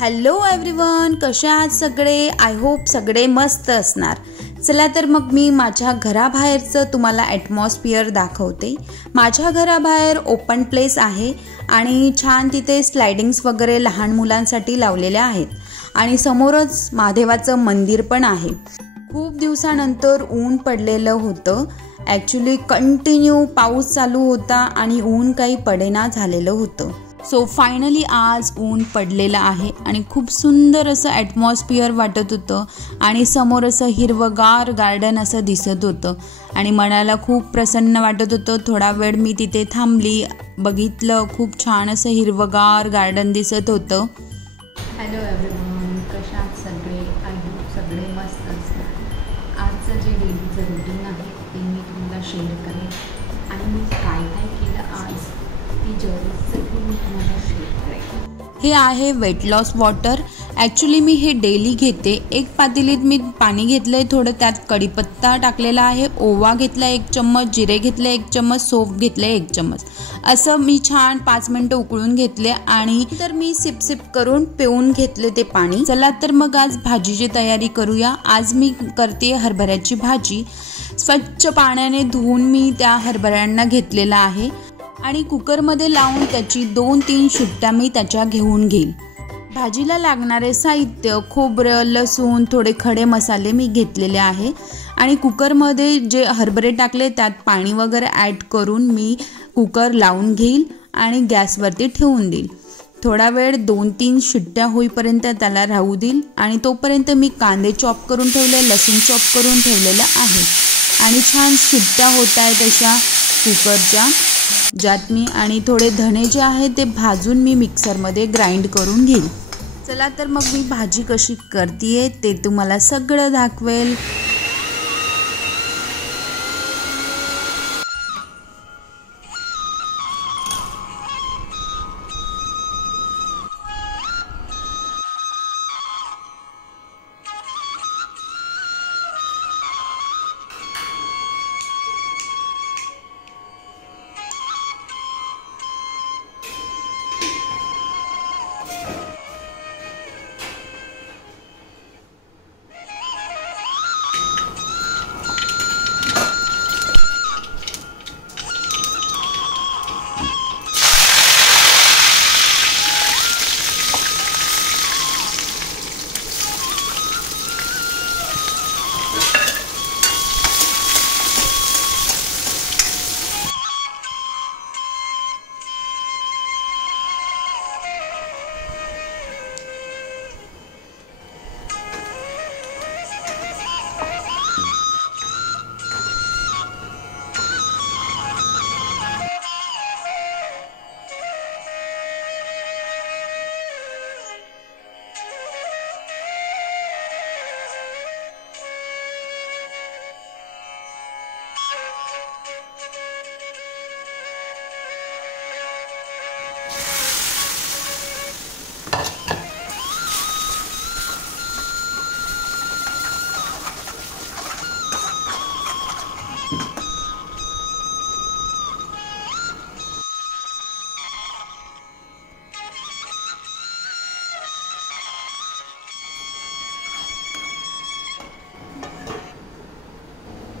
Hello everyone, कसे आहात सगळे? आय होप सगळे मस्त असणार. चला तर मग मी माझ्या घराबाहेरचं तुम्हाला ॲटमॉस्फिअर दाखवते. माझ्या घराबाहेर ओपन प्लेस आहे आणि छान तिथे स्लायडिंग्स वगैरे लहान मुलांसाठी लावलेल्या आहेत आणि समोरच महादेवाचं मंदिर पण आहे. खूप दिवसानंतर ऊन पडलेलं होतं. ॲक्च्युली कंटिन्यू पाऊस चालू होता आणि ऊन काही पडेना झालेलं होतं. सो फायनली आज ऊन पडलेलं आहे आणि खूप सुंदर असं ॲटमॉस्फिअर वाटत होतं आणि समोर असं हिरवगार गार्डन असं दिसत होतं आणि मनाला खूप प्रसन्न वाटत होतं. थोडा वेळ मी तिथे थांबली, बघितलं, खूप छान असं हिरवगार गार्डन दिसत होतं. हॅलो एव्हरीवन, कशा आहात सगळे? आय होप सगळे मस्त असतात. आजचं जे डेलीचं रुटीन आहे ते मी तुम्हाला शेअर करेन आणि मी काय काय केलं आज ती जर्नी सगळी मी तुम्हाला शेअर करेन. हे आहे वेट लॉस वॉटर. ॲक्च्युली मी हे डेली घेते. एक पातेलीत मी पाणी घेतलं आहे, थोडं त्यात कढीपत्ता टाकलेला आहे, ओवा घेतला 1 चम्मच, जिरे घेतले 1 चम्मच, सोप घेतले 1 चम्मच. असं मी छान 5 मिनटं उकळून घेतले आणि तर मी सिप करून पिऊन घेतले ते पाणी. चला तर मग आज भाजीची तयारी करूया. आज मी करते हरभऱ्याची भाजी. स्वच्छ पाण्याने धुवून मी त्या हरभऱ्यांना घेतलेला आहे आणि कुकरमध्ये लावून त्याची 2-3 शिट्ट्या मी त्याच्या घेऊन घेईल. भाजीला लागणारे साहित्य खोबरं, लसूण, थोडे खडे मसाले मी घेतलेले आहे आणि कुकरमध्ये जे हरभरे टाकले त्यात पाणी वगैरे ॲड करून मी कुकर लावून घेईल आणि गॅसवरती ठेवून देईल. थोडा वेळ 2-3 शिट्ट्या होईपर्यंत त्याला राहू देईल आणि तोपर्यंत मी कांदे चॉप करून ठेवले, लसूण चॉप करून ठेवलेलं आहे आणि छान शिट्ट्या होत आहेत अशा कुकरच्या, ज्यात मी आणि थोडे धणे जे आहेत ते भाजून मी मिक्सरमध्ये ग्राइंड करून घेईल. चला तर मग मी भाजी कशी करते ते तुम्हाला सगळं दाखवेल.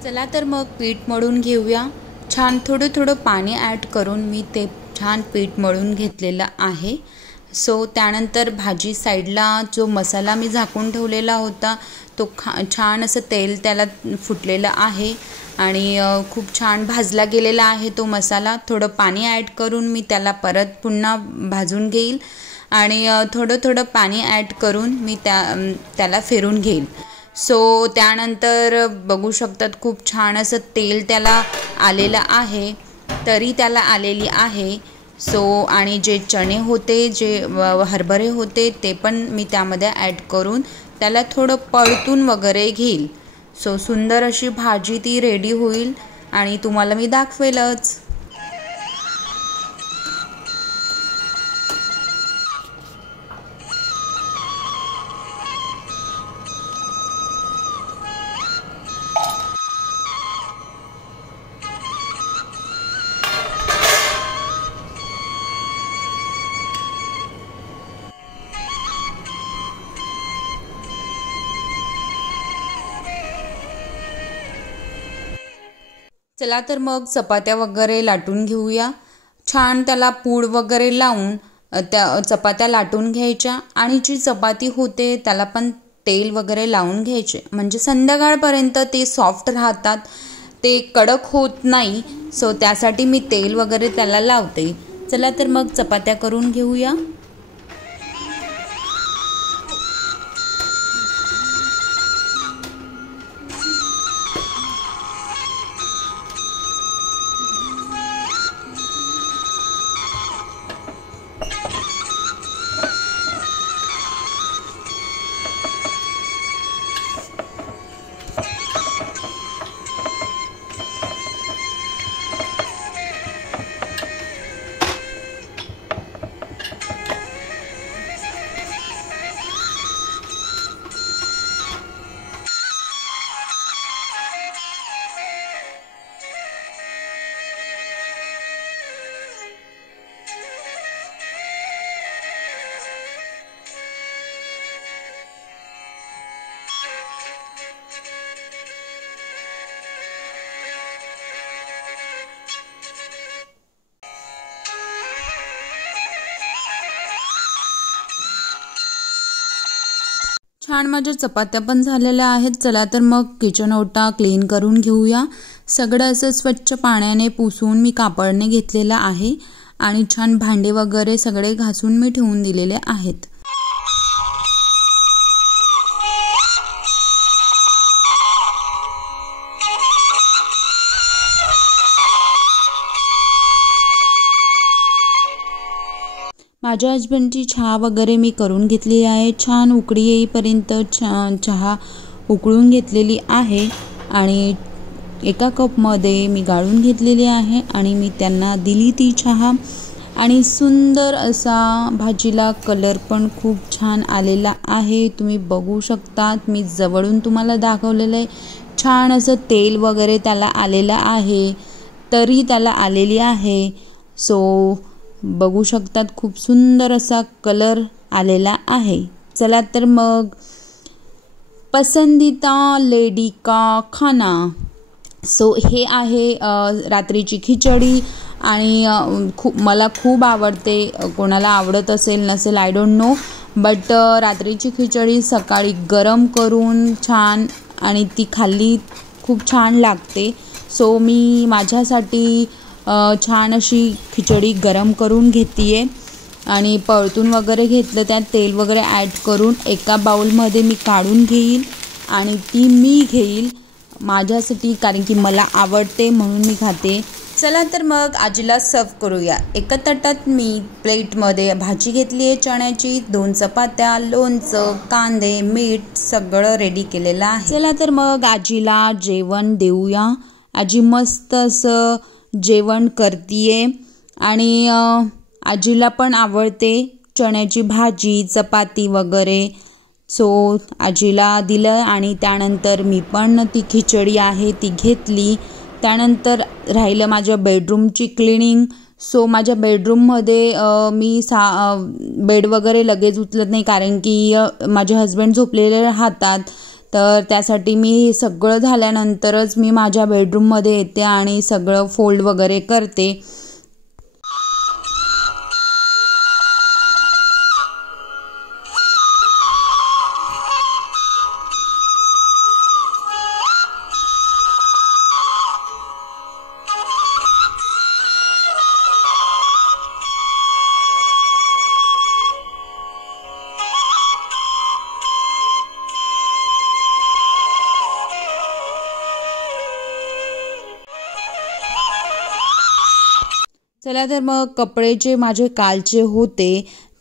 चला तर मग पीठ मळून घेऊया. छान थोडं पाणी ॲड करून मी ते छान पीठ मळून घेतलेलं आहे. सो त्यानंतर भाजी साईडला जो मसाला मी झाकून ठेवलेला होता तो छान असं तेल त्याला फुटलेलं आहे आणि खूप छान भाजला गेलेला आहे तो मसाला. थोडं पाणी ॲड करून मी त्याला परत पुन्हा भाजून घेईल आणि थोडं पाणी ॲड करून मी त्याला फिरून घेईल. सो त्यानंतर बघू शकतात खूप छान असं तेल त्याला आलेलं आहे, तरी त्याला आलेली आहे. सो आणि जे चणे होते, जे हरभरे होते ते पण मी त्यामध्ये ॲड करून त्याला थोडं परतून वगैरे घेईल. सो सुंदर अशी भाजी ती रेडी होईल आणि तुम्हाला मी दाखवेलच. चला तर मग चपात्या वगैरे लाटून घेऊया. छान त्याला पूड वगैरे लावून त्या चपात्या लाटून घ्यायच्या आणि जी चपाती होते त्याला पण तेल वगैरे लावून घ्यायचे, म्हणजे संध्याकाळपर्यंत ते सॉफ्ट राहतात, ते कडक होत नाही. सो त्यासाठी मी तेल वगैरे त्याला लावते. चला तर मग चपात्या करून घेऊया. छान माझ्या चपात्या पण झालेल्या आहेत. चला तर मग किचन ओटा क्लीन करून घेऊया. सगळं असं स्वच्छ पाण्याने पुसून मी कापडने घेतलेलं आहे आणि छान भांडे वगैरे सगळे घासून मी ठेवून दिलेले आहेत. माझ्या हजबंडची चहा वगैरे मी करून घेतली आहे. छान उकळी येईपर्यंत चहा उकळून घेतलेली आहे आणि एका कपमध्ये मी गाळून घेतलेली आहे आणि मी त्यांना दिली ती चहा. आणि सुंदर असा भाजीला कलर पण खूप छान आलेला आहे, तुम्ही बघू शकतात. मी जवळून तुम्हाला दाखवलेलं आहे. छान असं तेल वगैरे त्याला आलेलं आहे, तरी त्याला आलेली आहे. सो बघू शकतात खूप सुंदर असा कलर आलेला आहे. चला तर मग पसंदीदा लेडी का खाना. सो हे आहे रात्रीची खिचडी आणि मला खूप आवडते. कोणाला आवडत असेल नसेल आय डोंट नो, बट रात्रीची खिचडी सकाळी गरम करून छान आणि ती खाल्ली खूप छान लागते. सो मी माझ्यासाठी छान अशी खिचडी गरम करून घेते आणि परतून वगैरे घेतलं, त्यात तेल वगैरे ॲड करून एका बाउलमध्ये मी काढून घेईल आणि ती मी घेईल माझ्यासाठी, कारण की मला आवडते म्हणून मी खाते. चला तर मग आजीला सर्व करूया. एका ताटात मी प्लेटमध्ये भाजी घेतली आहे चण्याची, 2 चपात्या, लोणचं, कांदे, मीठ सगळं रेडी केलेलं आहे. चला तर मग आजीला जेवण देऊया. आजी मस्त असं जेवण करतीये आणि आजीला पण आवडते चण्याची भाजी, चपाती वगैरे. सो आजीला दिलं आणि त्यानंतर मी पण ती खिचडी आहे ती घेतली. त्यानंतर राहिलं माझ्या बेडरूमची क्लिनिंग. सो माझ्या बेडरूममध्ये मी बेड वगैरे लगेच उचलत नाही, कारण की माझे हस्बंड झोपलेले राहतात. तर त्यासाठी मी सगळं झाल्यानंतरच मी माझ्या बेडरूममध्ये येते आणि सगळं फोल्ड वगैरे करते. चला तर मग कपडे जे माझे कालचे होते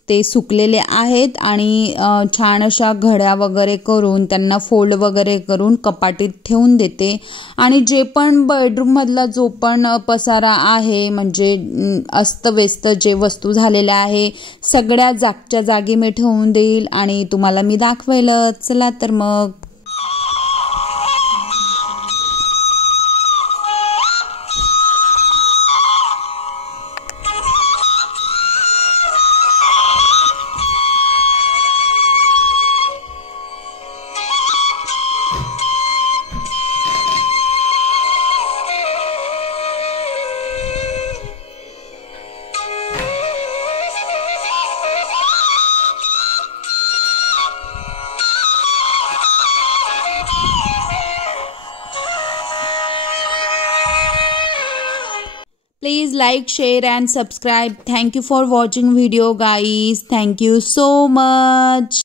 ते सुकलेले आहेत आणि छान अशा घड्या वगैरे करून त्यांना फोल्ड वगैरे करून कपाटीत ठेवून देते. आणि जे पण बेडरूममधला जो पण पसारा आहे, म्हणजे अस्तव्यस्त जे वस्तू झालेल्या आहे, सगळ्या जागच्या जागी मी ठेवून देईल आणि तुम्हाला मी दाखवेल. चला तर मग Please like, share and subscribe. Thank you for watching video guys. Thank you so much.